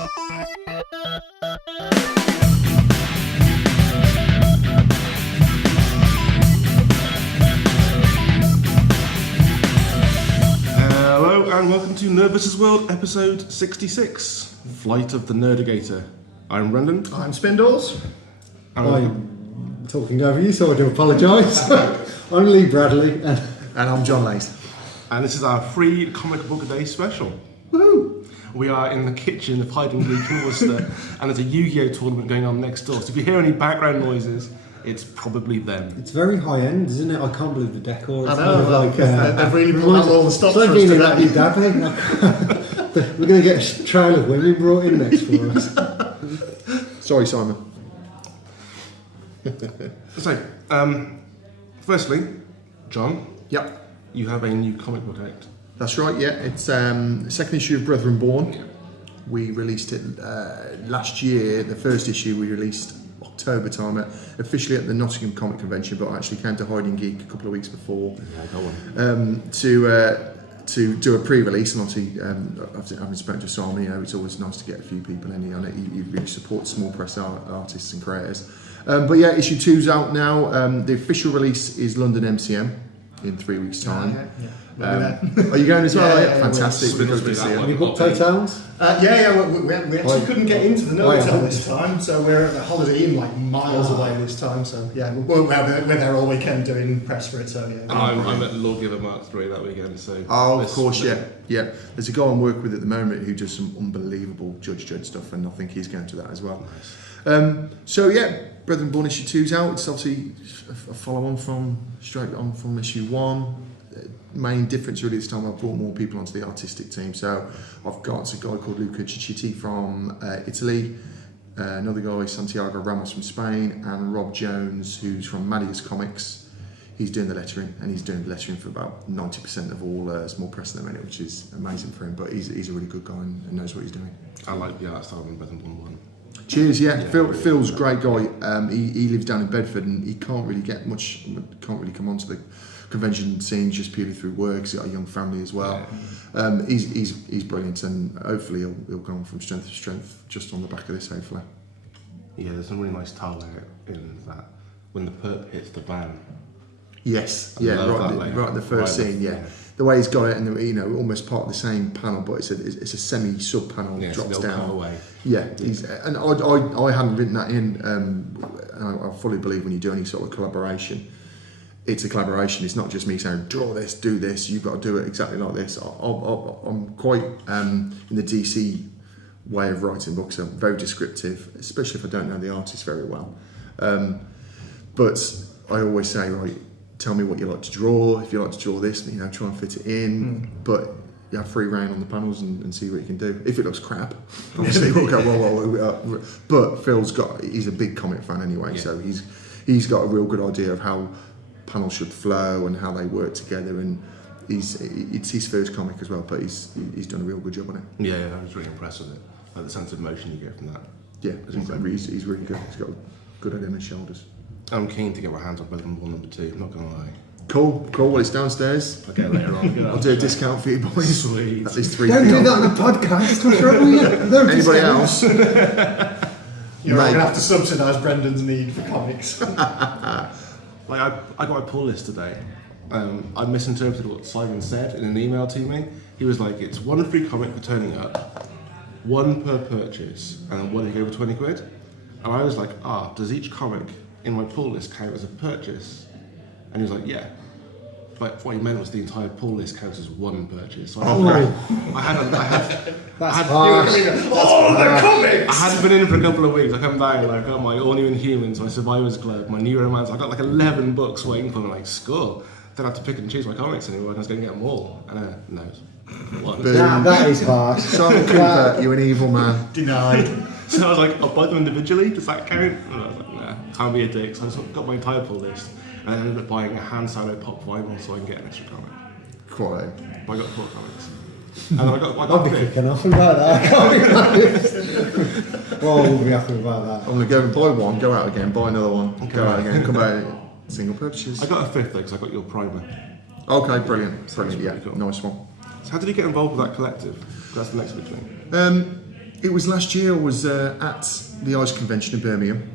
Hello and welcome to NerdVsWorld episode 66, Flight of the Nerdigator. I'm Brendan. I'm Spindles. I'm talking over you, so I do apologise. I'm Lee Bradley. And I'm John Laight. And this is our free comic book a day special. Woohoo! We are in the kitchen of Hide and Geek in Worcester, and there's a Yu-Gi-Oh tournament going on next door. So if you hear any background noises, it's probably them. It's very high end, isn't it? I can't believe the decor. I know, they've really pulled out all the stops for us being today. We're going to get a trail of women brought in next for us. Sorry, Simon. So, firstly, John. Yep. You have a new comic book out. That's right, yeah. It's the second issue of Brethren Born. Yeah. We released it last year. The first issue we released October time, officially at the Nottingham Comic Convention, but I actually came to Hide and Geek a couple of weeks before to do a pre-release. And obviously, having spoken to Simon, it's always nice to get a few people in here. I know you really support small press artists and creators. But yeah, issue 2's out now. The official release is London MCM in 3 weeks' time. Are you going as well? Yeah, fantastic. Have you booked hotels? We actually couldn't get into the hotel this time, so we're at the Holiday Inn like miles away this time. So yeah, we're there all weekend doing press for it. So yeah. I'm at Lawgiver Mark 3 that weekend. So of course, yeah. There's a guy I'm working with at the moment who does some unbelievable Judge Dredd stuff, and I think he's going to that as well. Nice. So yeah, Brethren Born issue 2's out. It's obviously a follow-on straight on from issue 1. Main difference really this time, I've brought more people onto the artistic team. So I've got a guy called Luca Ciccitti from Italy, another guy Santiago Ramos from Spain, and Rob Jones, who's from Madius Comics. He's doing the lettering, and he's doing the lettering for about 90% of all small press at the minute, which is amazing for him. But he's a really good guy and knows what he's doing. I like the art style in Brethren Born 1. Cheers, yeah. Phil's a great guy. He lives down in Bedford, and he can't really come onto the convention scene just purely through work. He's got a young family as well. Yeah. He's brilliant, and hopefully he'll go on from strength to strength just on the back of this, hopefully. Yeah, there's some really nice tile layout in that when the perp hits the van. Yes, right in the first scene, yeah. The way he's got it, and almost part of the same panel, but it's a semi sub panel that drops down. Away. Yeah, and I hadn't written that in. And I fully believe when you do any sort of collaboration, it's a collaboration. It's not just me saying draw this, do this. You've got to do it exactly like this. I'm quite in the DC way of writing books. I'm very descriptive, especially if I don't know the artist very well. But I always say, right, tell me what you like to draw. If you like to draw this, try and fit it in. But you have free reign on the panels and see what you can do. If it looks crap, obviously we'll go, well. But he's a big comic fan anyway, so he's got a real good idea of how panels should flow and how they work together. And it's his first comic as well, but he's done a real good job on it. Yeah, I was really impressed with it. Like the sense of motion you get from that. Yeah, he's really good. He's got a good head on his shoulders. I'm keen to get my hands on Brethren Born number 2, I'm not going to lie. Cool. Well, it's downstairs. I'll get it later on. I'll do a discount for you boys. Sweet. At least 3 Don't do that on a podcast. What's wrong with you? Anybody else? You're going to have to subsidise Brendan's need for comics. I got my pull list today. I misinterpreted what Simon said in an email to me. He was like, it's 1 free comic for turning up, 1 per purchase, and then 1 if you go over 20 quid. And I was like, does each comic in my pull list count as a purchase? And he was like, yeah. But what he meant was the entire pull list counts as 1 purchase. So I hadn't been in for a couple of weeks. I come down, I got my All New Inhumans, my Survivor's Club, my New Romance. I got like 11 books waiting for me, like, school. Don't have to pick and choose my comics anymore. I was going to get them all. And no. 1. That is harsh. Simon Cooper, you're an evil man. Denied. So I was like, I'll buy them individually. Does that count? And I was like, nah, can't be a dick. So I just got my entire pull list. And I ended up buying a hand-signed pop vinyl so I can get an extra comic. Quite. But I got 4 comics. And then I got I'll be kicking off about that. I can't be honest. Well, we'll be happy about that. I'm going to go and buy one, go out again, buy another one, go out again, come back, single purchases. I got a 5th though, because I got your primer. Okay, brilliant. So Yeah, cool. nice one. So how did you get involved with that collective? That's the next big thing. It was last year. I was at the ICE convention in Birmingham.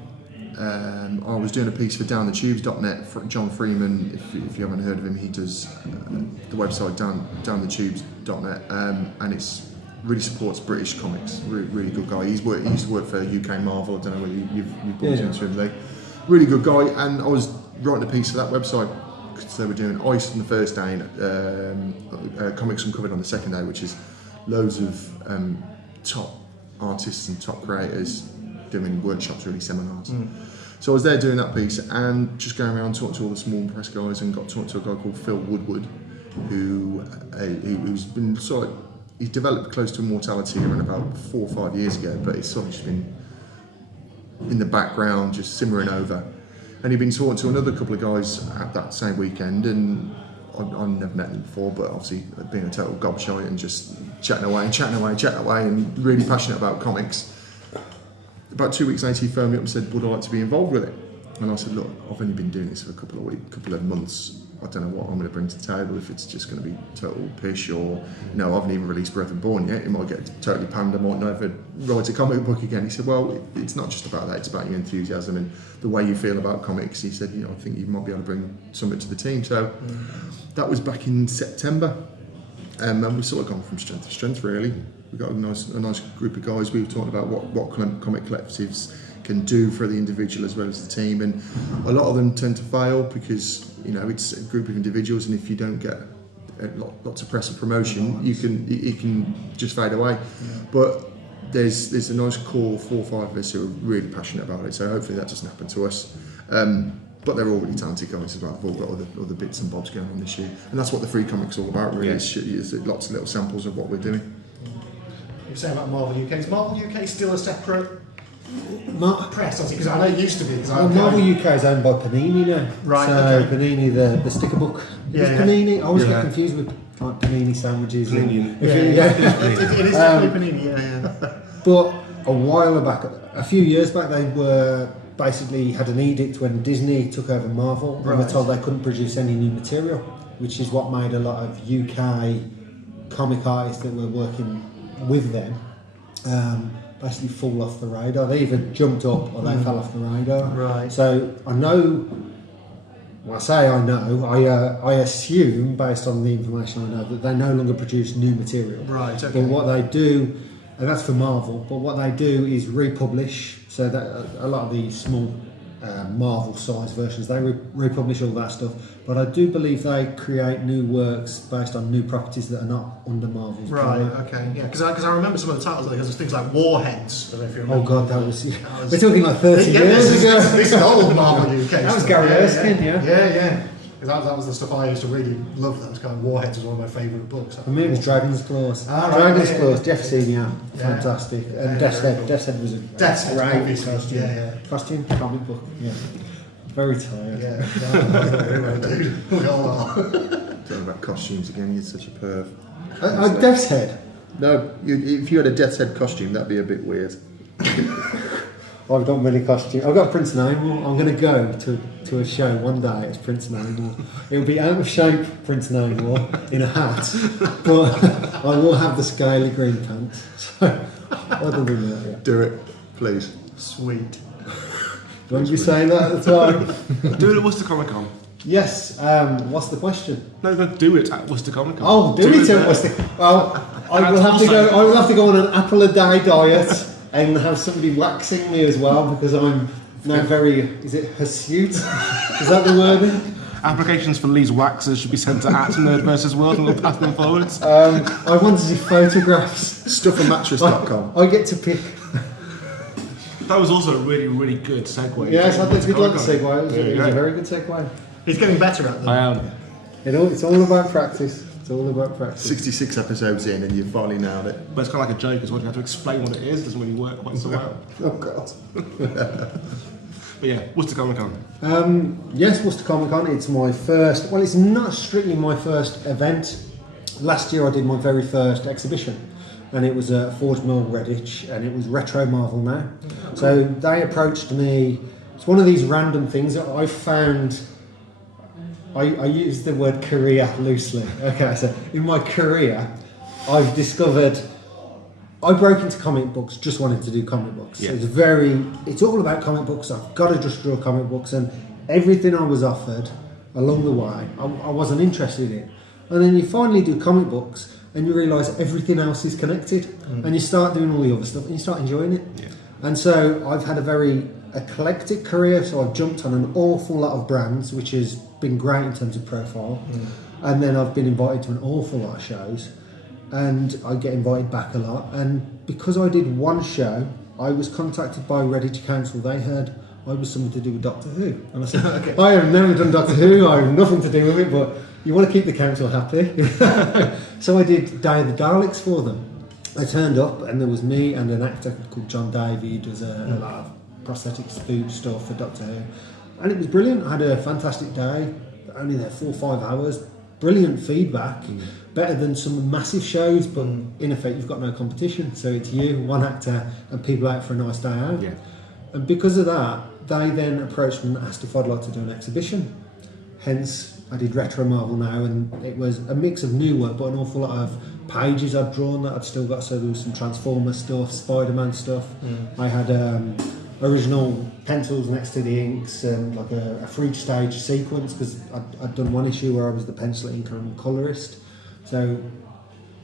I was doing a piece for DownTheTubes.net for John Freeman. If you haven't heard of him, he does the website DownTheTubes.net, and it's really supports British comics. Really good guy. He used to work for UK Marvel. I don't know whether you've bumped into him, Lee. Really good guy. And I was writing a piece for that website because they were doing ICE on the first day, and Comics Uncovered on the second day, which is loads of top artists and top creators doing workshops, really seminars. So I was there doing that piece and just going around talking to all the small press guys, and got talking to a guy called Phil Woodward, who's been sort of, he developed close to immortality around about 4 or 5 years ago, but he's sort of just been in the background, just simmering over. And he'd been talking to another couple of guys at that same weekend, and I've never met them before, but obviously being a total gobshite and just chatting away, and really passionate about comics. About 2 weeks later, he phoned me up and said, would I like to be involved with it? And I said, look, I've only been doing this for a couple of months. I don't know what I'm going to bring to the table, if it's just going to be total pish, or no, I haven't even released Breath and Born yet. It might get totally panned. I might never write a comic book again. He said, well, it's not just about that. It's about your enthusiasm and the way you feel about comics. He said, I think you might be able to bring something to the team. So that was back in September, and we've sort of gone from strength to strength, really. We've got a nice group of guys. We were talking about what comic collectives can do for the individual as well as the team, and a lot of them tend to fail because it's a group of individuals, and if you don't get lots of press and promotion, it can just fade away. But there's a nice core 4 or 5 of us who are really passionate about it, so hopefully that doesn't happen to us. But they're all really talented guys as well. They've all got other bits and bobs going on this year, and that's what the free comic's all about, really. It's lots of little samples of what we're doing. You were saying about Marvel UK. Is Marvel UK still a separate press? Because I know it used to be. Marvel UK is owned by Panini now. Right. So okay. Panini, the sticker book. Panini. I always get confused with like panini sandwiches. Panini. It is definitely Panini. Yeah. But a while back, a few years back, they were basically had an edict when Disney took over Marvel. They were told they couldn't produce any new material, which is what made a lot of UK comic artists that were working with them basically fall off the radar. They either jumped up or they fell off the radar. Right. So I know. Well, I say I know. I assume, based on the information I know, that they no longer produce new material. Right. Okay. But what they do, and that's for Marvel. But what they do is republish. So that a lot of the small Marvel-sized versions, they republish all that stuff. But I do believe they create new works based on new properties that are not under Marvel's. Right. Okay. Yeah. Because I remember some of the titles. There's things like Warheads. I don't know if you remember. Oh God, that was we're talking like 30 years ago. This is old Marvel UK. That was stuff. Gary Erskine, yeah. Yeah. Because that was the stuff I used to really love. That was kind of Warheads was one of my favourite books. For me, it was Dragon's Claws. Right, Dragon's Claws, Jeff Senior, fantastic. And Death's Head. Death's Head was a great costume. Yeah. Costume, comic book. Yeah. Very tired. Yeah. Dude. We all are. Talking about costumes again, you're such a perv. A Death's Head? No, if you had a Death's Head costume, that'd be a bit weird. I've got many costumes. I've got Prince Namor. I'm going to go to a show one day. It's Prince Namor. It'll be out of shape Prince Namor in a hat, but I will have the scaly green pants. So, other than that, yeah. Do it, please. Sweet. Don't you say that at the time? Do it at Worcester Comic Con. Yes. What's the question? No, do it at Worcester Comic Con. Oh, do it at Worcester. Well, I will have to go. I will have to go on an apple a day diet and have somebody waxing me as well because I'm now very. Is it hirsute? Is that the wording? Applications for Lee's waxers should be sent to @NerdVsWorld and we'll pass them forwards. I wanted to see photographs. Stuffamattress.com. I get to pick. That was also a really, really good segue. Yes, I did like the segue. It was a very good segue. He's getting better at them. I am. It's all about practice. It's all about practice. 66 episodes in and you've finally nailed it. But it's kind of like a joke as well. You have to explain what it is. It doesn't really work quite so well. Oh God. But yeah, Worcester Comic Con. Yes, Worcester Comic Con. It's my first. Well, it's not strictly my first event. Last year I did my very first exhibition, and it was at Forge Mill, Redditch, and it was Retro Marvel Now. So they approached me. It's one of these random things that I found. I use the word career loosely. Okay, so in my career, I've discovered I broke into comic books just wanting to do comic books. Yeah. It's all about comic books. I've got to just draw comic books, and everything I was offered along the way, I wasn't interested in. And then you finally do comic books, and you realise everything else is connected, and you start doing all the other stuff, and you start enjoying it. Yeah. And so I've had a very eclectic career, so I've jumped on an awful lot of brands, which has been great in terms of profile. And then I've been invited to an awful lot of shows, and I get invited back a lot. And because I did one show, I was contacted by Redditch Council. They heard I was something to do with Doctor Who, and I said, okay. I have never done Doctor Who, I have nothing to do with it, but you want to keep the council happy. So I did Day of the Daleks for them. I turned up, and there was me and an actor called John Davey, who does a lot of prosthetics, food stuff for Doctor Who, and it was brilliant. I had a fantastic day, only there 4 or 5 hours, brilliant feedback, better than some massive shows, but in effect you've got no competition, so it's you, one actor, and people out for a nice day out. Yeah. And because of that, they then approached me and asked if I'd like to do an exhibition. Hence, I did Retro Marvel Now, and it was a mix of new work, but an awful lot of pages I'd drawn that I'd still got. So there was some Transformers stuff, Spider-Man stuff. I had original pencils next to the inks, and like a fruit stage sequence, because I'd done one issue where I was the pencil inker and colourist. So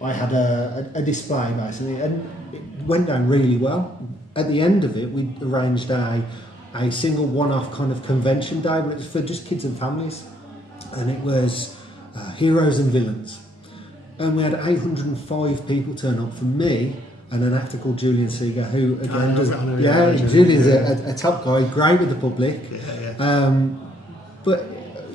I had a display basically, and it went down really well. At the end of it, we arranged a single one-off kind of convention day, but it was for just kids and families, and it was heroes and villains. And we had 805 people turn up from me and an actor called Julian Seeger, who again Julian's a top guy, great with the public. But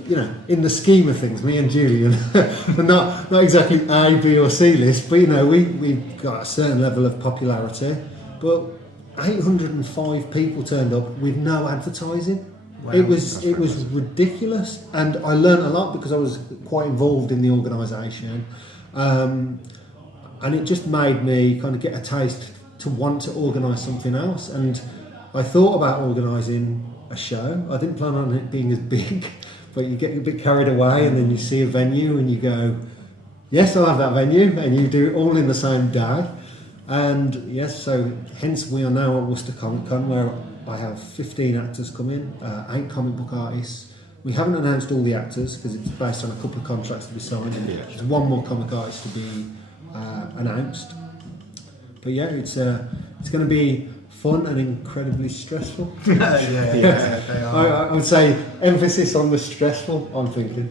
you know, in the scheme of things, me and Julian are not exactly A, B or C list, but you know, we've got a certain level of popularity. But 805 people turned up with no advertising. Wow, it was ridiculous, and I learned a lot because I was quite involved in the organisation, and it just made me kind of get a taste to want to organise something else. And I thought about organising a show. I didn't plan on it being as big, but you get a bit carried away, and then you see a venue and you go, yes, I'll have that venue, and you do it all in the same day. And yes, so hence we are now at Worcester Comic Con, where I have 15 actors coming, 8 comic book artists. We haven't announced all the actors because it's based on a couple of contracts to be signed, and there's one more comic artist to be announced. But yeah, it's going to be fun and incredibly stressful. I would say emphasis on the stressful, I'm thinking.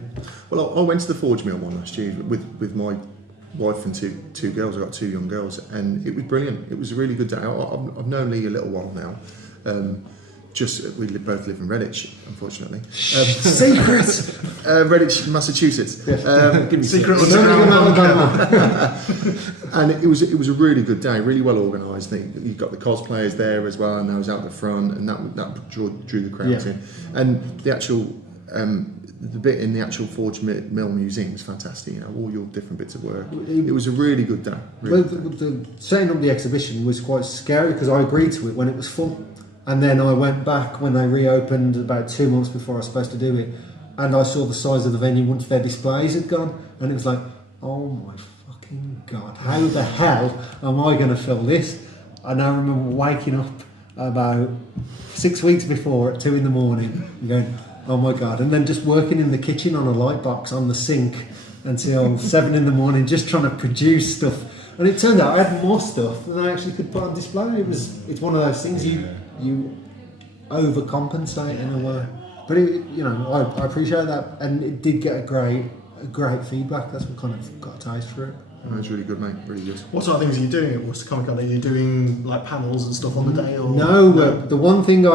Well, I went to the Forge Mill one last year with my wife and two girls. I got 2 young girls, and it was brilliant. It was a really good day. I've known Lee a little while now. We both live in Redditch, unfortunately. Secret! Redditch, Massachusetts. Yes. Give me Secret. And it was a really good day, really well organised. You got the cosplayers there as well, and I was out the front, and that drew the crowds in. And the actual the bit in the actual Forge Mill Museum was fantastic. You know, all your different bits of work. It was a really good day. Setting up the exhibition was quite scary because I agreed to it when it was full, and then I went back when they reopened about 2 months before I was supposed to do it, and I saw the size of the venue once their displays had gone, and it was like, oh my fucking god, how the hell am I going to fill this? And I remember waking up about 6 weeks before at 2 in the morning and going, oh my god, and then just working in the kitchen on a light box on the sink until 7 in the morning, just trying to produce stuff. And it turned out I had more stuff than I actually could put on display. It's one of those things you overcompensate in a way. But I appreciate that, and it did get a great feedback. That's what kind of got a taste for it. That was really good, mate. Really good. What sort of things are you doing at Worcester Comic Con? Are you doing like panels and stuff on the day? Or no. The one thing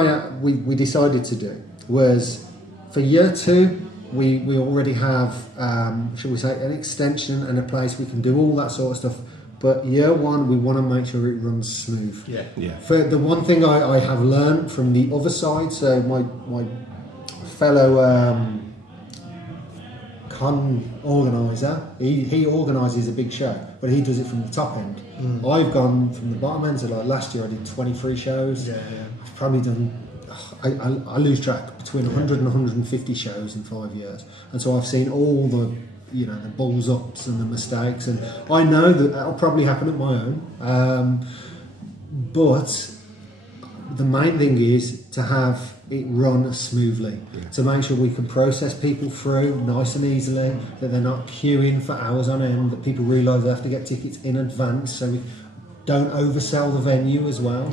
we decided to do was, for year 2, we already have, shall we say, an extension and a place we can do all that sort of stuff. But year 1, we want to make sure it runs smooth. Yeah. For the one thing I have learned from the other side, so my fellow con organiser, he organises a big show, but he does it from the top end. I've gone from the bottom end, so like last year I did 23 shows. I've probably done, I lose track, between 100 and 150 shows in 5 years, and so I've seen all the the balls ups and the mistakes, and I know that'll probably happen at my own. But the main thing is to have it run smoothly, to make sure we can process people through nice and easily, that they're not queuing for hours on end, that people realise they have to get tickets in advance, so we don't oversell the venue as well.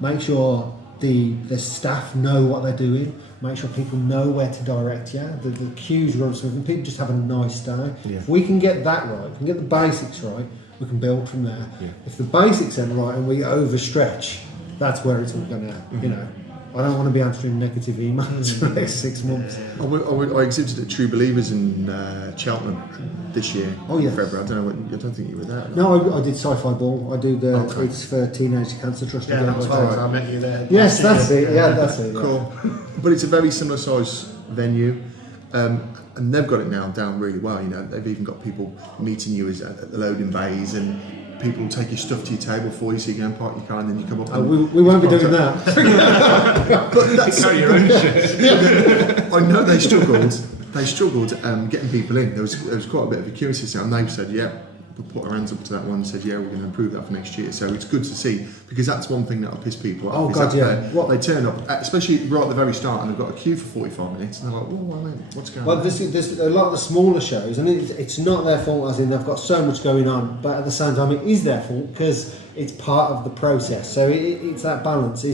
Make sure the staff know what they're doing, make sure people know where to direct you, the queues run smooth, and people just have a nice day. If we can get that right, we can get the basics right, we can build from there. If the basics aren't right and we overstretch, that's where it's all going to, I don't want to be answering negative emails for the next 6 months. I exhibited at True Believers in Cheltenham this year. In February. I don't think you were there. No, I did Sci-Fi Ball. I do it's for Teenage Cancer Trust. Yeah, that was I met you there. Yes, that's it. Yeah, that's it. Cool. But it's a very similar size venue. And they've got it now down really well. They've even got people meeting you at the loading bays, and people will take your stuff to your table for you, so you go and park your car, and then you come up. We won't be doing that. But that's carry your own shit. I know they struggled getting people in. There was quite a bit of a curiosity, and they said, "Yeah, we'll put our hands up to that one." And said, "Yeah, we're going to improve that for next year." So it's good to see, because that's one thing that'll piss people off. Oh God, yeah. They turn up, especially right at the very start, and they've got a queue for 45 minutes, and they're like, "Oh, what's going on?" Well, there's a lot of the smaller shows, and it's not their fault, as in they've got so much going on, but at the same time, it is their fault because it's part of the process. So it's that balance.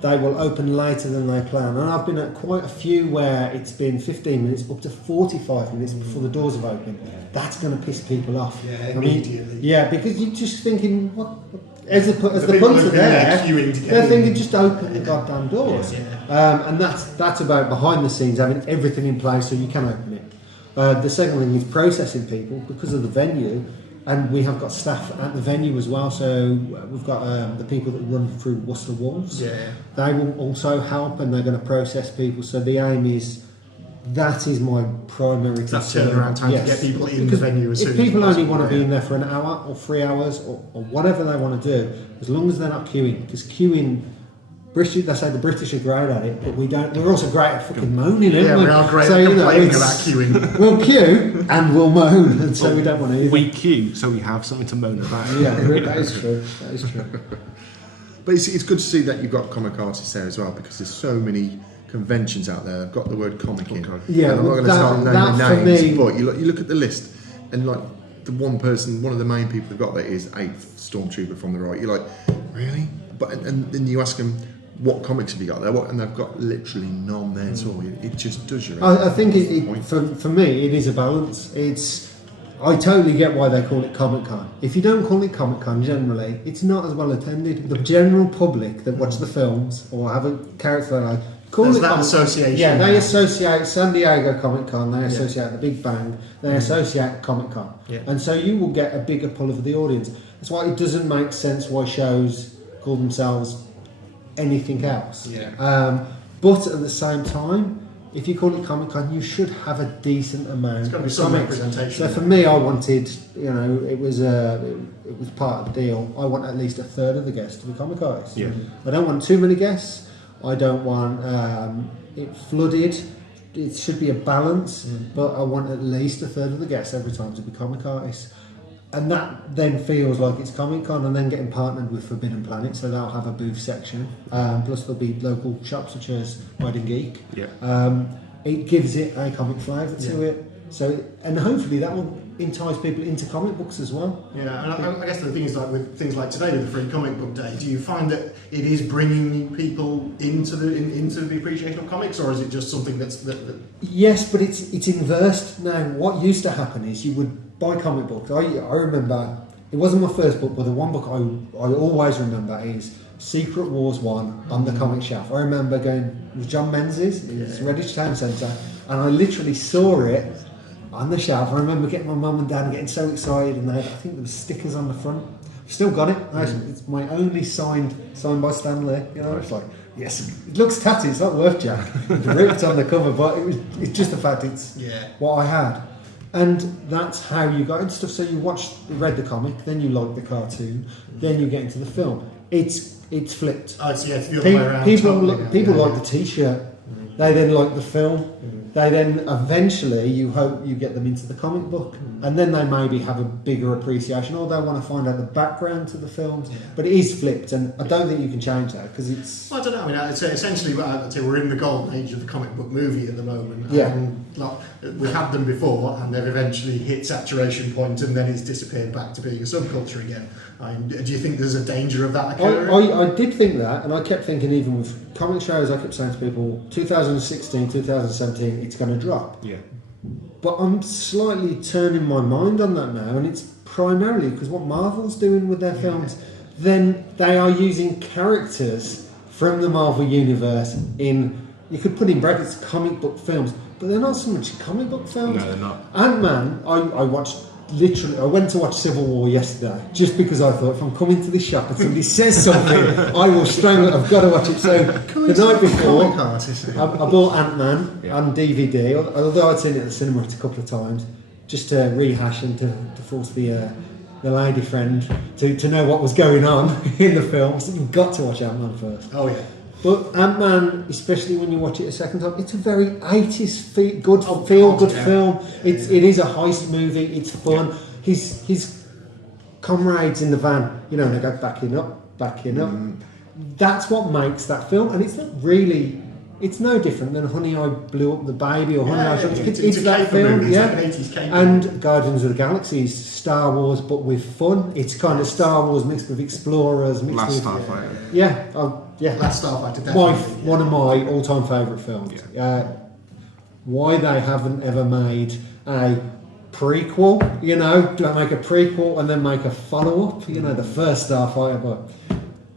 They will open later than they plan, and I've been at quite a few where it's been 15 minutes up to 45 minutes before the doors have opened. That's going to piss people off. Yeah, immediately. Because you're just thinking, what? As the punter there, they're thinking, just open the goddamn doors. And that's about behind the scenes, having everything in place so you can open it. The second thing is processing people because of the venue. And we have got staff at the venue as well, so we've got the people that run through Worcester Wolves. They will also help, and they're going to process people. So the aim is, that is my primary concern. That turnaround time to get people in the venue as soon as possible. If people only want to be in there for an hour or 3 hours or whatever they want to do, as long as they're not queuing, because queuing, they say the British are great at it, but we don't. We're also great at fucking moaning, aren't we? We are great at complaining about queuing. We'll queue and we'll moan, and so we don't want to either. We queue so we have something to moan about. Yeah, that is true. That is true. But it's good to see that you've got comic artists there as well, because there's so many conventions out there. I've got the word comic in. Yeah, and I'm not going to start naming names, but you look at the list, and like the one of the main people who got there is 8th Stormtrooper from the right. You're like, really? But and then you ask them, what comics have you got there? And they've got literally none there at all. It just does you. I think for me, it is a balance. I totally get why they call it Comic Con. If you don't call it Comic Con, generally, it's not as well attended. The general public that watch the films or have a character they like, call it that association. Yeah, they associate San Diego Comic Con, they associate the Big Bang, they associate Comic Con. And so you will get a bigger pull of the audience. That's why it doesn't make sense why shows call themselves anything else. But at the same time, if you call it Comic Con, you should have a decent amount. It's got to be some representation. So for me, I wanted, it was part of the deal. I want at least a third of the guests to be comic artists. I don't want too many guests. I don't want it flooded. It should be a balance, but I want at least a third of the guests every time to be comic artists. And that then feels like it's Comic Con, and then getting partnered with Forbidden Planet, so they'll have a booth section. Plus there'll be local shops such as Hide and Geek. It gives it a comic flavour to it. So, and hopefully that will entice people into comic books as well. Yeah, and I guess the thing is, like with things like today with the Free Comic Book Day, do you find that it is bringing people into the appreciation of comics, or is it just something that's Yes, but it's inversed now. What used to happen is you would buy comic books. I remember, it wasn't my first book, but the one book I always remember is Secret Wars 1 on the comic shelf. I remember going with John Menzies, it's Redditch Town Centre, and I literally saw it on the shelf. I remember getting my mum and dad getting so excited, and I think there were stickers on the front. I've still got it. It's my only signed by Stan Lee. It's like, yes, it looks tatty. It's not worth jack. It's ripped on the cover, but it's just the fact it's what I had. And that's how you got into stuff. So you read the comic, then you liked the cartoon, then you get into the film. It's flipped. Oh, it's the other way around. People like the T-shirt. They then like the film. They then eventually, you hope you get them into the comic book, and then they maybe have a bigger appreciation, or they want to find out the background to the films. But it is flipped, and I don't think you can change that because it's. I don't know. I mean, I'd say essentially, I'd say we're in the golden age of the comic book movie at the moment. Yeah. And like, we've had them before, and they've eventually hit saturation point, and then it's disappeared back to being a subculture again. Do you think there's a danger of that occurring? I did think that, and I kept thinking, even with comic shows, I kept saying to people, 2016, 2017, it's going to drop. Yeah. But I'm slightly turning my mind on that now, and it's primarily because what Marvel's doing with their films, then they are using characters from the Marvel Universe in, you could put in brackets, comic book films, but they're not so much comic book films. No, they're not. Ant-Man, I watched. Literally, I went to watch Civil War yesterday just because I thought if I'm coming to this shop and somebody says something, I will strangle it. I've got to watch it. So the night before, I bought Ant-Man on DVD, although I'd seen it at the cinema a couple of times, just to rehash and to force the lady friend to know what was going on in the film. So you've got to watch Ant-Man first. Oh yeah. But Ant-Man, especially when you watch it a second time, it's a very 80s feel-good film. It is a heist movie. It's fun. His comrades in the van, you know, they go backing up. That's what makes that film, and it's not really. It's no different than Honey, I Blew Up the Baby or Honey, I Shot the Kids. It's that film, movie. It's like an 80s caper and movie. Guardians of the Galaxy is Star Wars, but with fun. It's kind of Star Wars mixed with Explorers. Mixed Last with, Starfighter. Yeah. Last Starfighter, definitely. One of my all-time favourite films. Yeah. Why they haven't ever made a prequel, you know, don't make a prequel and then make a follow-up, you know, the first Starfighter, but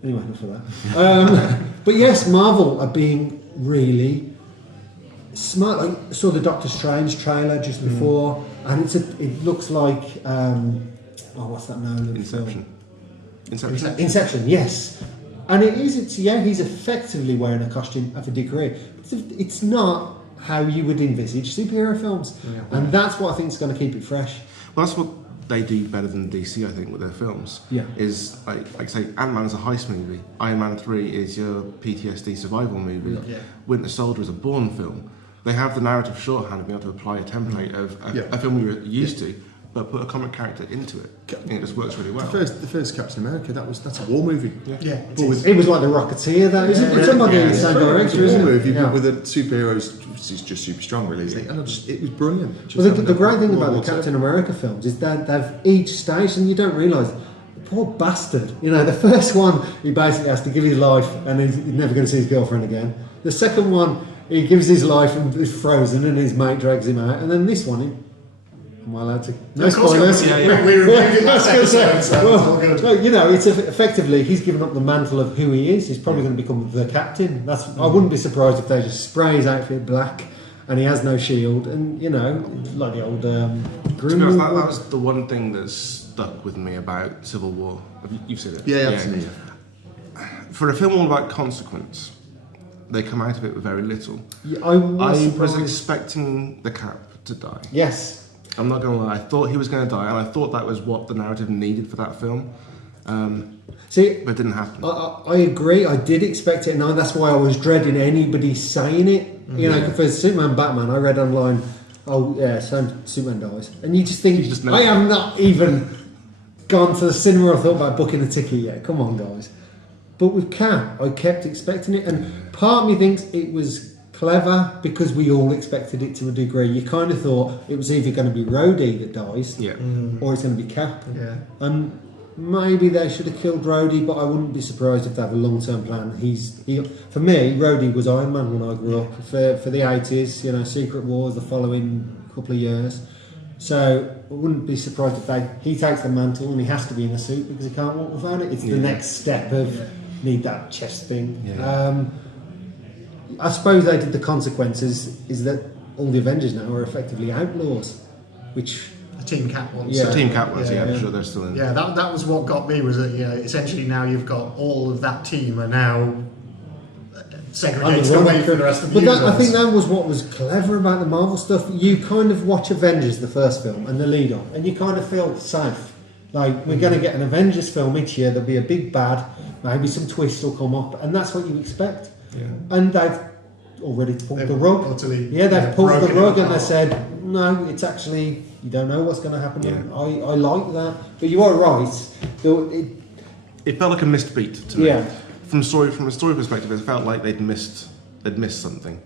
anyway, enough of that. But yes, Marvel are being really smart. I saw the Doctor Strange trailer just before, and it looks like what's that Nolan film? Inception, yes. And he's effectively wearing a costume of a degree. It's not how you would envisage superhero films. Yeah. And that's what I think is going to keep it fresh. Well, that's what they do better than DC, I think, with their films. Yeah. Is, like say, Ant-Man is a heist movie. Iron Man 3 is your PTSD survival movie. Yeah. Winter Soldier is a Bourne film. They have the narrative shorthand of being able to apply a template of a film you're used to, but put a comic character into it. And it just works really well. The first Captain America, that's a war movie. Yeah. It was like the Rocketeer, though. It's somebody in the same direction, It's a isn't war it? movie, Yeah. but with the superheroes, it's just super strong, really, isn't it? And it was brilliant. Well, the great thing about the Captain America films is that they've each stage, and you don't realise, the poor bastard, you know, the first one, he basically has to give his life and he's never going to see his girlfriend again. The second one, he gives his life and is frozen and his mate drags him out. And then this one, am I allowed to? No spoilers. We reviewed it last episode, so it's all good. Well, you know, it's effectively, he's given up the mantle of who he is. He's probably going to become the captain. I wouldn't be surprised if they just spray his outfit black and he has no shield. And, you know, like the old To be honest, that was the one thing that stuck with me about Civil War. You've seen it? Yeah, absolutely. For a film all about consequence, they come out of it with very little. Yeah, I was expecting the Cap to die. Yes. I'm not going to lie, I thought he was going to die, and I thought that was what the narrative needed for that film. See, but it didn't happen. I agree, I did expect it, and that's why I was dreading anybody saying it. You know, for Superman, Batman, I read online, Superman dies. And you just think, I have not even gone to the cinema or thought about booking a ticket yet. Come on, guys. But with Cap, I kept expecting it, and part of me thinks it was clever because we all expected it to a degree. You kind of thought it was either going to be Rhodey that dies, or it's going to be Cap. Yeah. And maybe they should have killed Rhodey, but I wouldn't be surprised if they have a long-term plan. For me, Rhodey was Iron Man when I grew up. For the 80s, you know, Secret Wars the following couple of years. So I wouldn't be surprised if he takes the mantle and he has to be in a suit because he can't walk without it. It's the next step of need that chest thing. Yeah. I suppose they did the consequences is that all the Avengers now are effectively outlaws, which The Team Cap ones. The Team Cap ones, I'm sure they're still in. Yeah, that was what got me, was that, you know, essentially now you've got all of that team are now segregated away from the rest of the universe. I think that was what was clever about the Marvel stuff. You kind of watch Avengers, the first film, and the lead on, and you kind of feel safe. Like, we're going to get an Avengers film each year, there'll be a big bad, maybe some twists will come up, and that's what you expect. Yeah. And they've already pulled the rug. They've pulled the rug and they said, no, it's actually, you don't know what's going to happen. Yeah. I like that. But you are right. It felt like a missed beat to me. Yeah. From a story perspective, it felt like they'd missed something.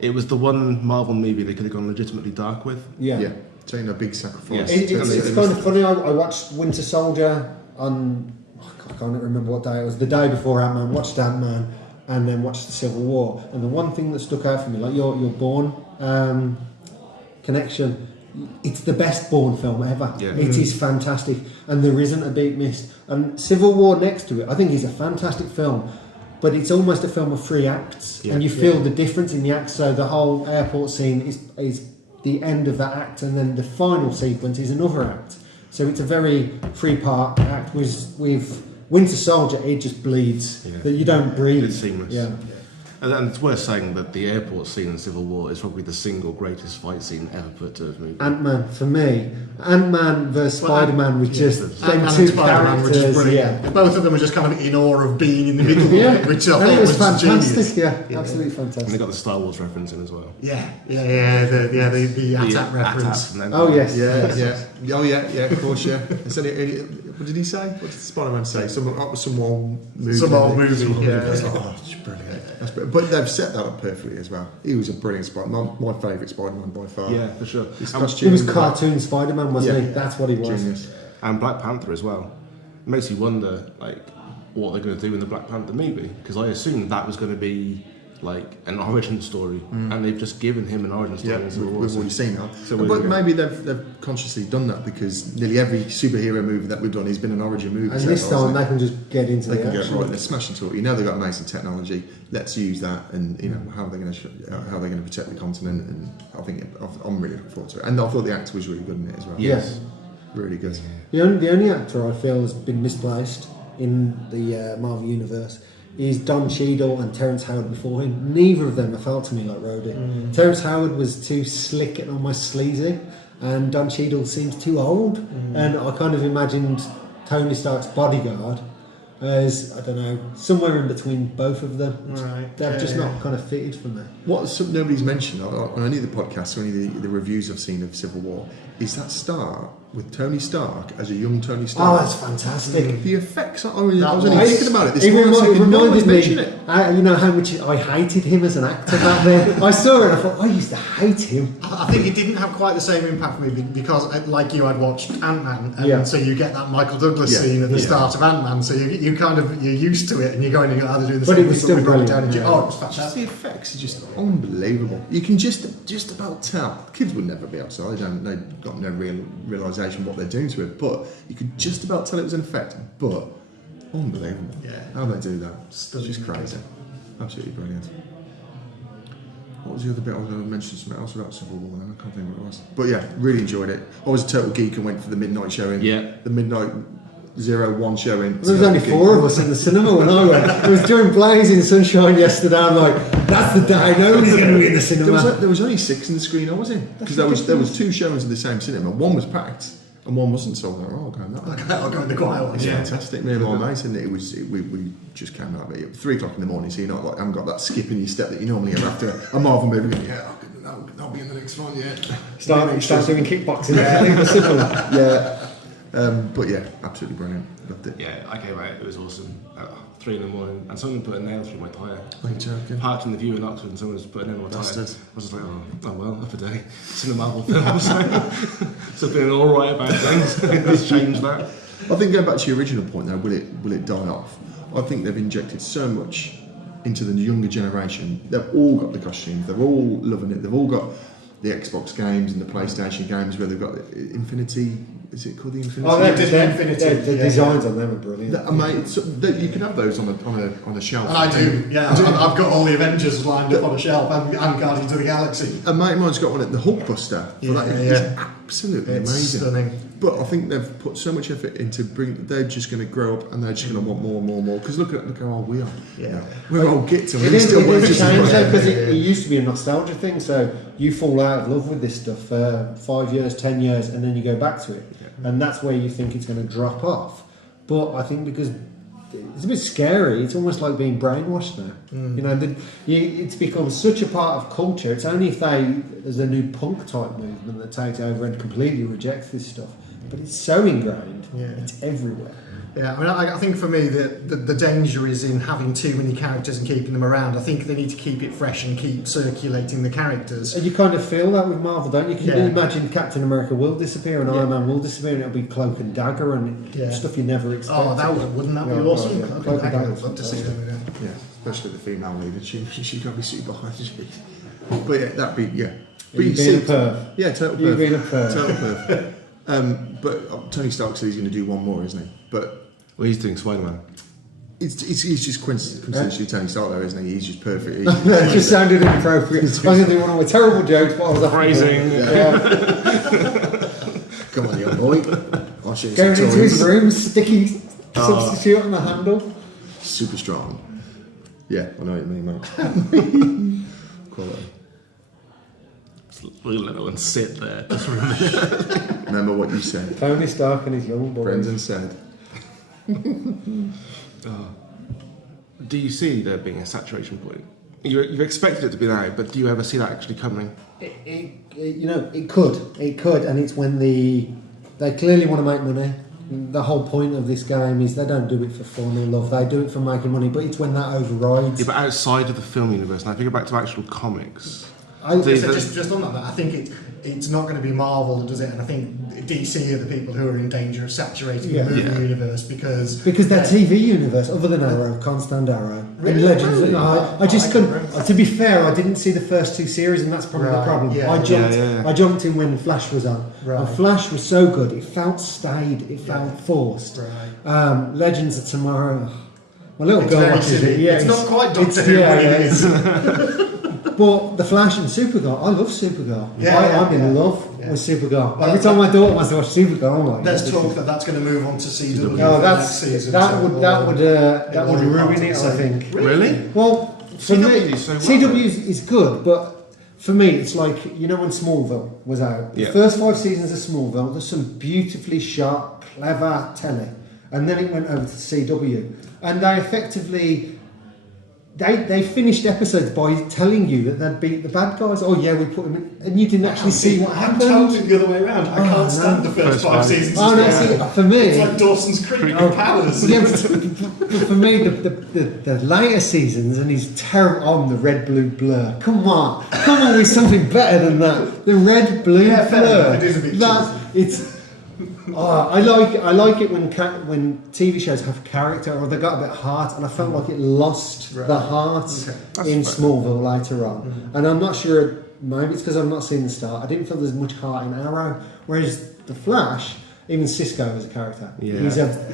It was the one Marvel movie they could have gone legitimately dark with. Yeah. Taking a big sacrifice. Yes. It's kind of funny. I watched Winter Soldier on, I can't remember what day it was, the day before Ant-Man, watched Ant-Man and then watched the Civil War. And the one thing that stuck out for me, like your Bourne connection, it's the best Bourne film ever. Yeah. It is fantastic. And there isn't a beat missed. And Civil War next to it, I think is a fantastic film. But it's almost a film of 3 acts. Yeah. And you feel the difference in the acts. So the whole airport scene is the end of that act, and then the final sequence is another act. So it's a very 3-part act. With Winter Soldier, it just bleeds. Yeah. That you don't breathe. It's seamless. Yeah. And it's worth saying that the airport scene in Civil War is probably the single greatest fight scene ever put to a movie. Ant-Man, for me, Ant-Man versus Spider-Man with just them Ant-Man two and Spider-Man were just characters. brilliant. Yeah. Both of them were just kind of in awe of being in the middle Yeah. of it, which I And thought it was was fantastic. genius. Yeah, absolutely And they fantastic. got the Star Wars reference in as well. The AT-AT reference. and then Oh yes. Yeah. Oh yeah. Of course, yeah. What did he say? What did Spider-Man say? Some old movie. Some old movie. Yeah. I was like, oh, it's brilliant. That's brilliant. But they've set that up perfectly as well. He was a brilliant Spider-Man. My favourite Spider-Man by far. Yeah, for sure. His He costume was cartoon Spider-Man, wasn't he? Yeah. That's what he was. Genius. And Black Panther as well. It makes you wonder, like, what they're going to do in the Black Panther movie, because I assumed that was going to be like an origin story, and they've just given him an origin story. Yeah, in Civil War, we've already seen that. So but maybe they've consciously done that because nearly every superhero movie that we've done has been an origin movie. And so this far, time hasn't they can just get into they the can get action. right. They're smashing to it. You know they've got amazing technology. Let's use that, and you know how they're going to protect the continent. And I think I'm really looking forward to it. And I thought the actor was really good in it as well. Yes. Really good. The only actor I feel has been misplaced in the Marvel Universe is Don Cheadle and Terrence Howard before him. Neither of them have felt to me like Rhodey. Terrence Howard was too slick and almost sleazy, and Don Cheadle seems too old. And I kind of imagined Tony Stark's bodyguard as, I don't know, somewhere in between both of them. Right. They've just not kind of fitted for me. What nobody's mentioned on any of the podcasts or any of the reviews I've seen of Civil War is that start with Tony Stark as a young Tony Oh, Stark. that's fantastic. The effects. I was That only was- thinking about it. This It morning, I said, no one's reminded mentioned me, it. you know how much I hated him as an actor back then. I saw it and I thought, I used to hate him. I think it didn't have quite the same impact for me because, like you, I'd watched Ant-Man, and Yeah. so you get that Michael Douglas Yeah. scene at the Yeah. start of Ant-Man, so you're used to it, and you're going to how to do the But same it was thing still with Robert brilliant, Downey Jr. yeah. Oh, it was Just fantastic. the effects are just unbelievable. You can just about tell. Kids would never be upset. They've got no real realisation what they're doing to it, but you could just about tell it was an effect. But unbelievable. Yeah. How they do that. It's Stunning. just crazy. Absolutely brilliant. What was the other bit I was going to mention? Something else about Civil War then? I can't think what it was. But yeah, really enjoyed it. I was a total geek and went for the midnight showing. Yeah. The midnight 01 showing. There was only 4 of us in the cinema when I went. It was during Blazing Sunshine yesterday. I'm like, that's the day. Nobody's going to be in the cinema. There was only 6 in the screen I was in because there was 2 showings in the same cinema. One was packed and one wasn't. So I was like, oh, I'll go in that one. I'll go in the quiet one. It's Yeah. fantastic. Me and my mate, and we just came out of it at 3 o'clock in the morning. So you're not like haven't got that skip in your step that you normally have after a Marvel movie. Going, yeah, I'll be in the next one. Yeah. Start doing kickboxing. Leave the cinema. Yeah. But yeah, absolutely brilliant. Loved it. Yeah, I came out, it was awesome. At 3 in the morning, and someone put a nail through my tyre. Are you joking? Parked in the View in Oxford, and someone was putting a nail in my tyre. Bastard. I was just like, oh well, up a day. It's in a Marvel film, so feeling alright about things. Let's change that. I think going back to your original point though, will it die off? I think they've injected so much into the younger generation. They've all got the costumes, they're all loving it, they've all got the Xbox games and the PlayStation games where they've got the Infinity. Is it called the Infinity? Oh, they did the Infinity. The designs on them are brilliant. Mate, you can have those on a shelf. And I do, yeah. I've got all the Avengers lined up on a shelf and Guardians of the Galaxy. A mate of mine's got one at the Hulkbuster. It's absolutely It's amazing. stunning. But I think they've put so much effort into they're just going to grow up and they're just going to want more and more and more. Because look how old we are. Yeah. We're old gits and It we is still a want change to though, because it used to be a nostalgia thing. So you fall out of love with this stuff for 5 years, 10 years, and then you go back to it, and that's where you think it's going to drop off. But I think because it's a bit scary. It's almost like being brainwashed now. You know, it's become such a part of culture. It's only if there's a new punk type movement that takes over and completely rejects this stuff. But it's so ingrained. Yeah. It's everywhere. Yeah, I mean, I think for me the danger is in having too many characters and keeping them around. I think they need to keep it fresh and keep circulating the characters. And you kind of feel that with Marvel, don't you? Can Yeah. you imagine Captain America will disappear and Iron Man will disappear and it'll be Cloak and Dagger and stuff you never expect. Oh, wouldn't that be Yeah, awesome? yeah. Cloak Cloak and and Dagger, Dagger's I'd love to see them again. Yeah, especially the female lead. She'd got to be super hot, isn't she? But yeah, that'd be, yeah. But You being a perv. Yeah, total perv. You being a perv. Total perv. But Tony Stark said he's going to do one more, isn't he? But Well, he's doing Spider-Man. he's just coincidentally Tony Stark, though, isn't he? He's just perfect. That just sounded inappropriate. I was going to do one of my terrible jokes, but I was like, Phrasing. Come on, young boy. I'll show you Going some into his toys. room, sticky substitute on the handle. Super strong. Yeah, I know what you mean, man. Quality. We'll let that one sit there. Just for a minute. Remember what you said. Tony Stark and his young boy. Brendan said. Do you see there being a saturation point? You've expected it to be now, but do you ever see that actually coming? It could, and it's when they clearly want to make money. The whole point of this game is they don't do it for fun or love; they do it for making money. But it's when that overrides. Yeah, but outside of the film universe, now if you go back to actual comics, Just on that, I think it's not going to be Marvel that does it, and I think DC are the people who are in danger of saturating the movie universe because their TV universe, other than Arrow, can't stand Arrow. Really? And Legends. Really? I just couldn't. To be fair, I didn't see the first two series, and that's probably the problem. Yeah. I jumped in when Flash was on. Right. And Flash was so good; it felt staid, it felt forced. Right. Legends of Tomorrow. My little It's girl very watches silly. it. Yeah, it's not quite Doctor Who, yeah, but yeah. it is. But the Flash and Supergirl, I love Supergirl. I'm in love with Supergirl. Well, Every time my daughter wants to watch Supergirl, I'm like, There's talk that's going to move on to CW. no, for that's next season. that so would ruin it. I think. really? Well, for me, CW is so well CW is good, but for me, it's like when Smallville was out. The first 5 seasons of Smallville, there's some beautifully shot, clever telly, and then it went over to CW, and they effectively. They finished episodes by telling you that they'd beat the bad guys. Oh yeah, we put them in, and you didn't actually see what I'm happened. totally the other way around. I can't stand the first 5 seasons. Oh no, see, for me, it's like Dawson's Creek with powers. Yeah, but for me, the later seasons and his terrible on the red blue blur. Come on with something better than that. The red blue Yeah, fair blur. enough, it is a bit It's. I like it when TV shows have character or they got a bit of heart, and I felt like it lost the heart in Smallville later on. And I'm not sure. Maybe it's because I've not seen the start. I didn't feel there's much heart in Arrow, whereas the Flash. Even Cisco as a character. Yeah.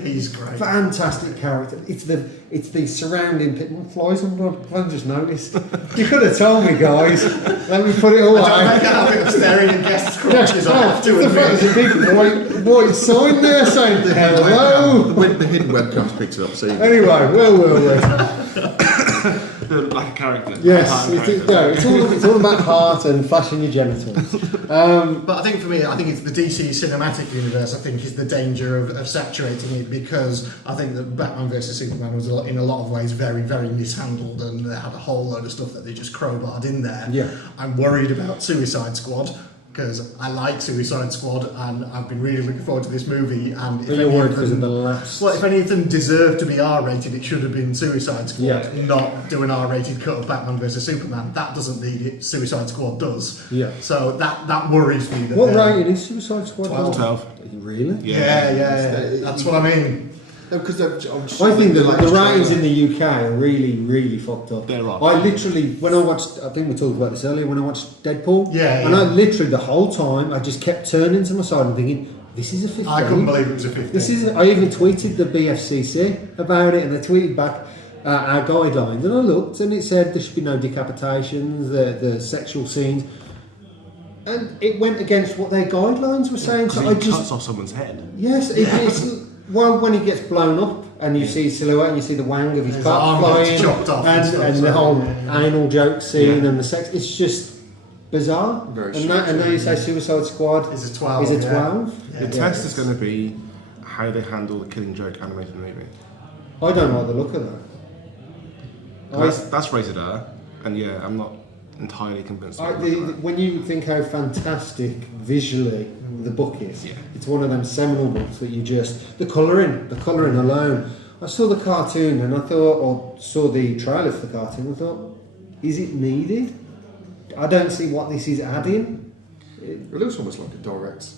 He's great. Fantastic character. It's the surrounding pit. Flies on the I just noticed. You could have told me, guys. Let me put it away. I can't think of staring at guests' crotches. I have to the fact admit. there's a big white sign there saying hello. The hidden webcam's picked it up, so Anyway, well. Like a character. Yes, it's all about heart and flashing your genitals. But I think for me, it's the DC cinematic universe. I think is the danger of saturating it because I think that Batman vs Superman was in a lot of ways very, very mishandled, and they had a whole load of stuff that they just crowbarred in there. Yeah. I'm worried about Suicide Squad because I like Suicide Squad and I've been really looking forward to this movie. And But you're worried because of the last. Well, if any of them deserved to be R-rated, it should have been Suicide Squad, not do an R-rated cut of Batman vs Superman. That doesn't need it. Suicide Squad does. Yeah. So that worries me. That What rating is Suicide Squad? 12. Really? Yeah. That's what I mean. No, because I think the ratings in the UK are really, really fucked up. They're right. I literally, when I watched, I think we talked about this earlier, when I watched Deadpool, Yeah. I literally the whole time I just kept turning to my side and thinking, this is a 15. I couldn't believe it was a 15. This is. I even tweeted the BFCC about it, and they tweeted back our guidelines, and I looked, and it said there should be no decapitations, the sexual scenes, and it went against what their guidelines were saying. So I He just cuts off someone's head. Yes, it's well when he gets blown up and you see his silhouette and you see the wang of his His cock arm gets flying chopped off and stuff, and so- the whole Yeah. anal joke scene and the sex. It's just bizarre. Very and now you say Suicide Squad Is a 12. is a 12. Yeah. The test is going to be how they handle the Killing Joke animated movie. I don't like the look of that. That's rated R, and yeah, I'm not entirely convinced. When you think how fantastic visually the book is, it's one of them seminal books that you just the colouring alone. I saw the cartoon and I thought, or saw the trailer for the cartoon, and I thought, is it needed? I don't see what this is adding. It looks almost like a direct.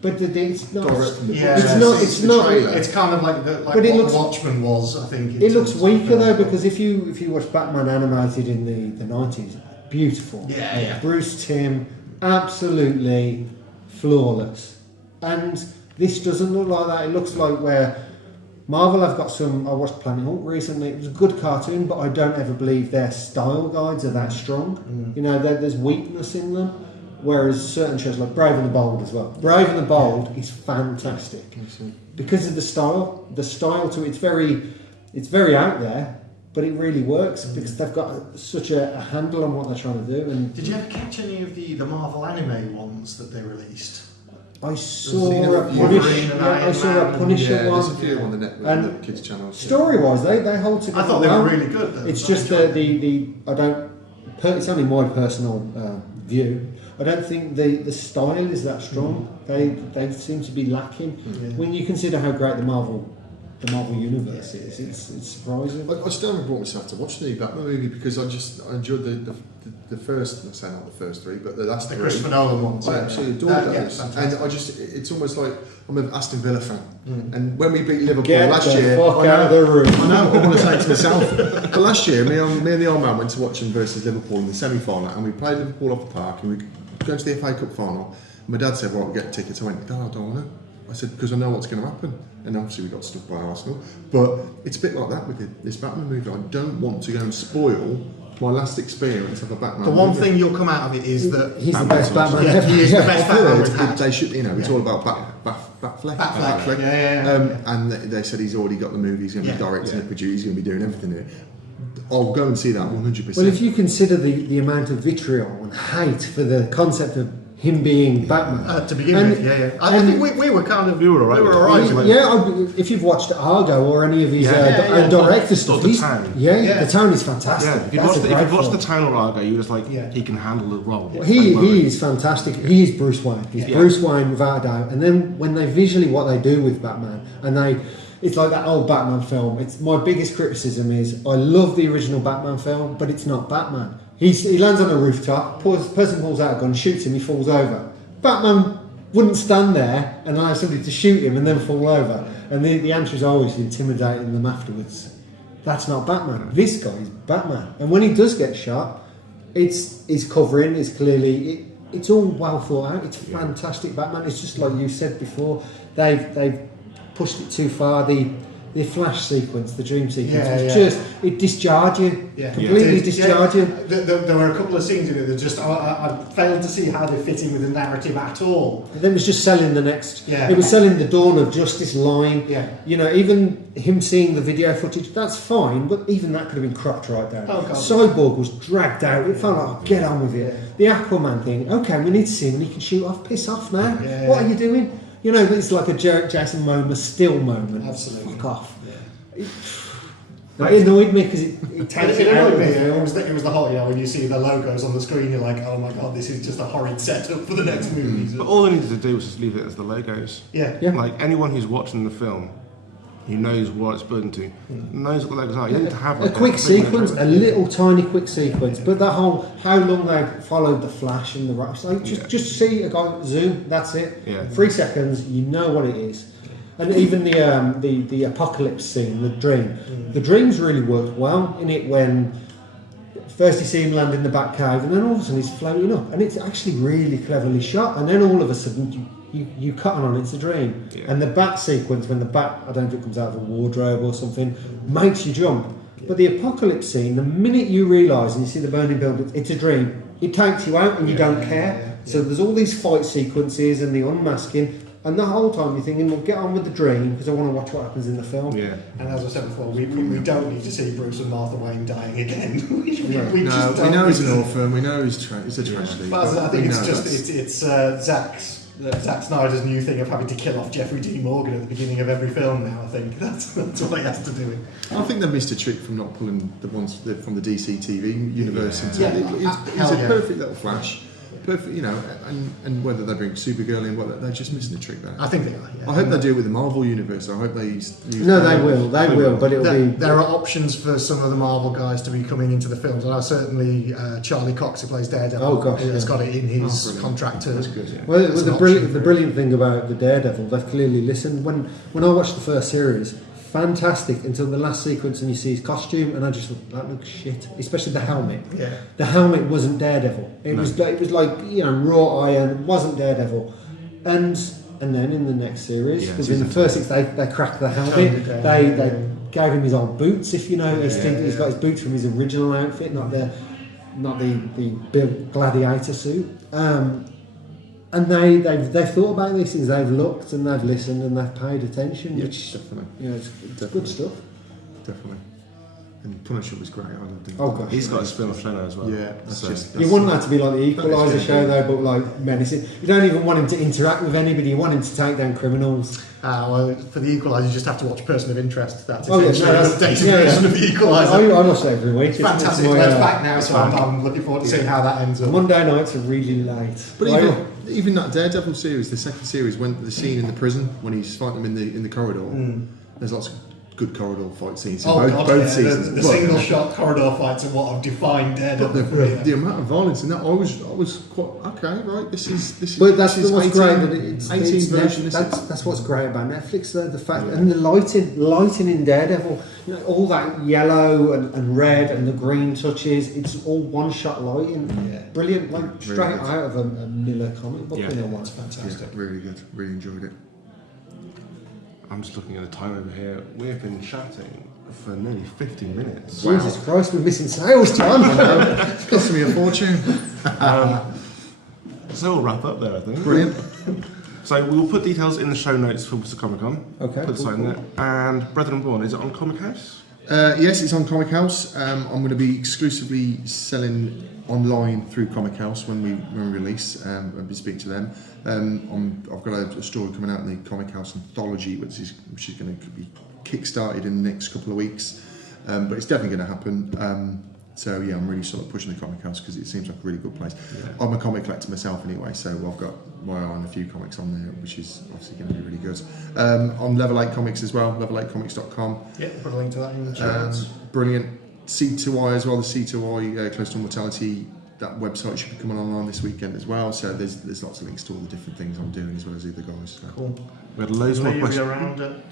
But it's not. It's not. It's kind of like what Watchmen was, I think. It looks weaker though, because if you watch Batman animated in the 90s, beautiful. Yeah. Bruce Timm, absolutely flawless. And this doesn't look like that. It looks like where Marvel have got some. I watched Planet Hulk recently. It was a good cartoon, but I don't ever believe their style guides are that strong. You know, there's weakness in them. Whereas certain shows like Brave and the Bold as well. Brave and the Bold is fantastic because of the style. The style to it's very out there, but it really works because they've got such a handle on what they're trying to do. And did you ever catch any of the Marvel anime ones that they released? I saw a Punisher one. There's a few on the net and the kids' channels. Story-wise, they hold together. I thought they were really good. Though. It's just it's only my personal view. I don't think the style is that strong. They seem to be lacking. When you consider how great the Marvel universe is, it's surprising. I still haven't brought myself to watch the new Batman movie because I enjoyed the first. I say not the first three, but the last three. Christopher Nolan ones. I absolutely adored those, and it's almost like I'm an Aston Villa fan. And when we beat Liverpool last year, out of the room. I know. I want to say it to myself. But last year, me and the old man went to watch them versus Liverpool in the semi-final, and we played Liverpool off the park, and we going to the FA Cup final. My dad said, "Well, we'll get tickets." I went, "No, I don't want to." I said, "Because I know what's going to happen." And obviously we got stuff by Arsenal. But it's a bit like that with this Batman movie. I don't want to go and spoil my last experience of a Batman movie. The one thing you'll come out of it is that he's the best Batman ever. He is the best Batman we've had. They should, it's all about Batfleck. And they said he's already got the movie. He's going to be directing it, producing, he's going to be doing everything in it. I'll go and see that 100%. Well, if you consider the amount of vitriol and hate for the concept of him being Batman to begin with, I think we were alright. If you've watched Argo or any of his director stuff, The Town. The Town is fantastic. Yeah. If you've watched The Town or Argo, you're just like, he can handle the role. He is fantastic. He is Bruce Wayne. He's Bruce Wayne without a doubt. And then when they visually what they do with Batman, and it's like that old Batman film. It's my biggest criticism is I love the original Batman film, but it's not Batman. He lands on a rooftop, person pulls out a gun, shoots him, he falls over. Batman wouldn't stand there and allow somebody to shoot him and then fall over. And the answer is always intimidating them afterwards. That's not Batman. This guy is Batman. And when he does get shot, it's covering, it's clearly, it's all well thought out. It's fantastic Batman. It's just like you said before, they've pushed it too far. The flash sequence, the dream sequence, it discharged you, completely discharged you. There were a couple of scenes in it that just I failed to see how they fit in with the narrative at all. And then it was just selling the next. It was selling the Dawn of Justice line. You know, even him seeing the video footage, that's fine, but even that could have been cropped right down. Cyborg was dragged out. It felt like, get on with it. The Aquaman thing, okay, we need to see him and he can shoot off. Piss off now. What are you doing? You know, it's like a Jason Momoa still moment. Absolutely. Fuck off. It annoyed me because it takes it annoyed me. It was the whole, when you see the logos on the screen, you're like, oh my god, this is just a horrid setup for the next movie. But all they needed to do was just leave it as the logos. Like anyone who's watching the film, who knows what it's building to, knows what the logos are. You don't need to have a quick sequence, a little tiny quick sequence, but that whole how long they followed the Flash and the Rush, like just see a guy zoom. That's it. 3 seconds, you know what it is. And even the apocalypse scene, the dream. The dreams really worked well in it when first you see him land in the Batcave and then all of a sudden he's floating up and it's actually really cleverly shot and then all of a sudden you cut on it's a dream. And the bat sequence when the bat, I don't know if it comes out of a wardrobe or something, makes you jump. But the apocalypse scene, the minute you realise and you see the burning building, it's a dream. It takes you out and you don't care. So there's all these fight sequences and the unmasking. And the whole time you're thinking, well, get on with the dream because I want to watch what happens in the film. And as I said before, we don't need to see Bruce and Martha Wayne dying again. we know he's an orphan. We know he's a tragedy. But I think it's Zach's Zack Snyder's new thing of having to kill off Jeffrey D. Morgan at the beginning of every film now. I think that's what he has to do. I think they missed a trick from not pulling the ones from the DC TV universe into it. It's Hell a yeah. perfect little Flash. Perfect, you know, and whether they bring Supergirl in, whether they're just missing a trick there. I think they are. Yeah. I hope they do it with the Marvel universe. I hope they use. No, they will, but it'll be. There are options for some of the Marvel guys to be coming into the films. And certainly Charlie Cox, who plays Daredevil, has got it in his contract to. That's good. Yeah. Well, the brilliant thing about the Daredevil, they've clearly listened. When I watched the first series, fantastic until the last sequence and you see his costume, and I just thought that looks shit. Especially the helmet. Yeah. The helmet wasn't Daredevil. It was like raw iron. Wasn't Daredevil, and then in the next series, because in the first six they cracked the helmet. They gave him his old boots. If you noticed, he's got his boots from his original outfit, not the built gladiator suit. And they've thought about these things. They've looked and they've listened and they've paid attention. Yeah, which definitely. it's good stuff. Definitely. And Punisher was great. I loved him. Oh gosh, He's got his film Flenno as well. Yeah, you want that to be like the Equalizer show though, but like menacing. You don't even want him to interact with anybody. You want him to take down criminals. Well, for the Equalizer, you just have to watch Person of Interest. That's an updated version of the Equalizer. I watch that every week. It's fantastic. It's back now, so I'm looking forward to seeing how that ends up. Monday nights are really late. But even that Daredevil series, the second series, when the scene in the prison when he's fighting them in the corridor, there's lots of good corridor fight scenes in both seasons. The single shot corridor fights are what have defined Daredevil. But the amount of violence in that, I was quite okay. Right, this is. But that's what's 18, great. That it's 18 version. That's what's great about Netflix. The fact and the lighting in Daredevil. All that yellow and red and the green touches. It's all one shot lighting. Yeah. Brilliant, like straight out of a Miller comic book. In a way. It's fantastic. Yeah, really good. Really enjoyed it. I'm just looking at the time over here. We've been chatting for nearly 50 minutes. Jesus Christ, we're missing sales, John. It's costing me a fortune. So we'll wrap up there, I think. Brilliant. So we'll put details in the show notes for Worcester Comic Con. Okay. Put the site in there. And Brethren Born, is it on Comic House? Yes, it's on Comic House. I'm going to be exclusively selling online through Comic House when we release. I'll be speaking to them. I've got a story coming out in the Comic House anthology, which is going to be kick-started in the next couple of weeks. But it's definitely going to happen. So yeah, I'm really sort of pushing the Comic House because it seems like a really good place. Yeah. I'm a comic collector myself anyway, so I've got my eye on a few comics on there, which is obviously going to be really good. On Level 8 Comics as well, level8comics.com. Yeah, put a link to that in the show. Brilliant. C2I as well, the C2I Close to Mortality, that website should be coming online this weekend as well. So there's lots of links to all the different things I'm doing as well as the other guys. So. Cool. We had loads more questions. Will you be around at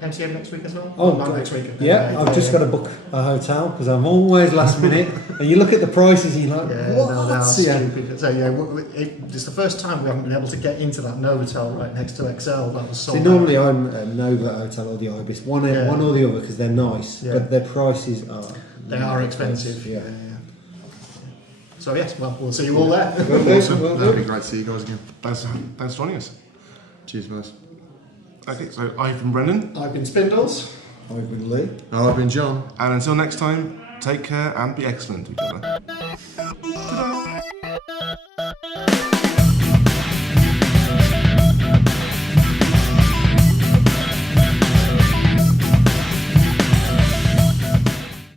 MTM next week as well? Not next week. Yeah, I've just got to book a hotel because I'm always last minute. And you look at the prices and you're like, what? Stupid. So it's the first time we haven't been able to get into that Novotel right next to Excel. That was sold out. Normally I'm Nova Hotel or the Ibis, one or the other because they're nice, but their prices are... They are expensive. Yeah. So yes, well, we'll see you all there. Awesome. That'll be great to see you guys again. Thanks for joining us. Cheers, guys. Okay, so I've been Brendan. I've been Spindles. I've been Lee. I've been John. And until next time, take care and be excellent to each other. Ta-da.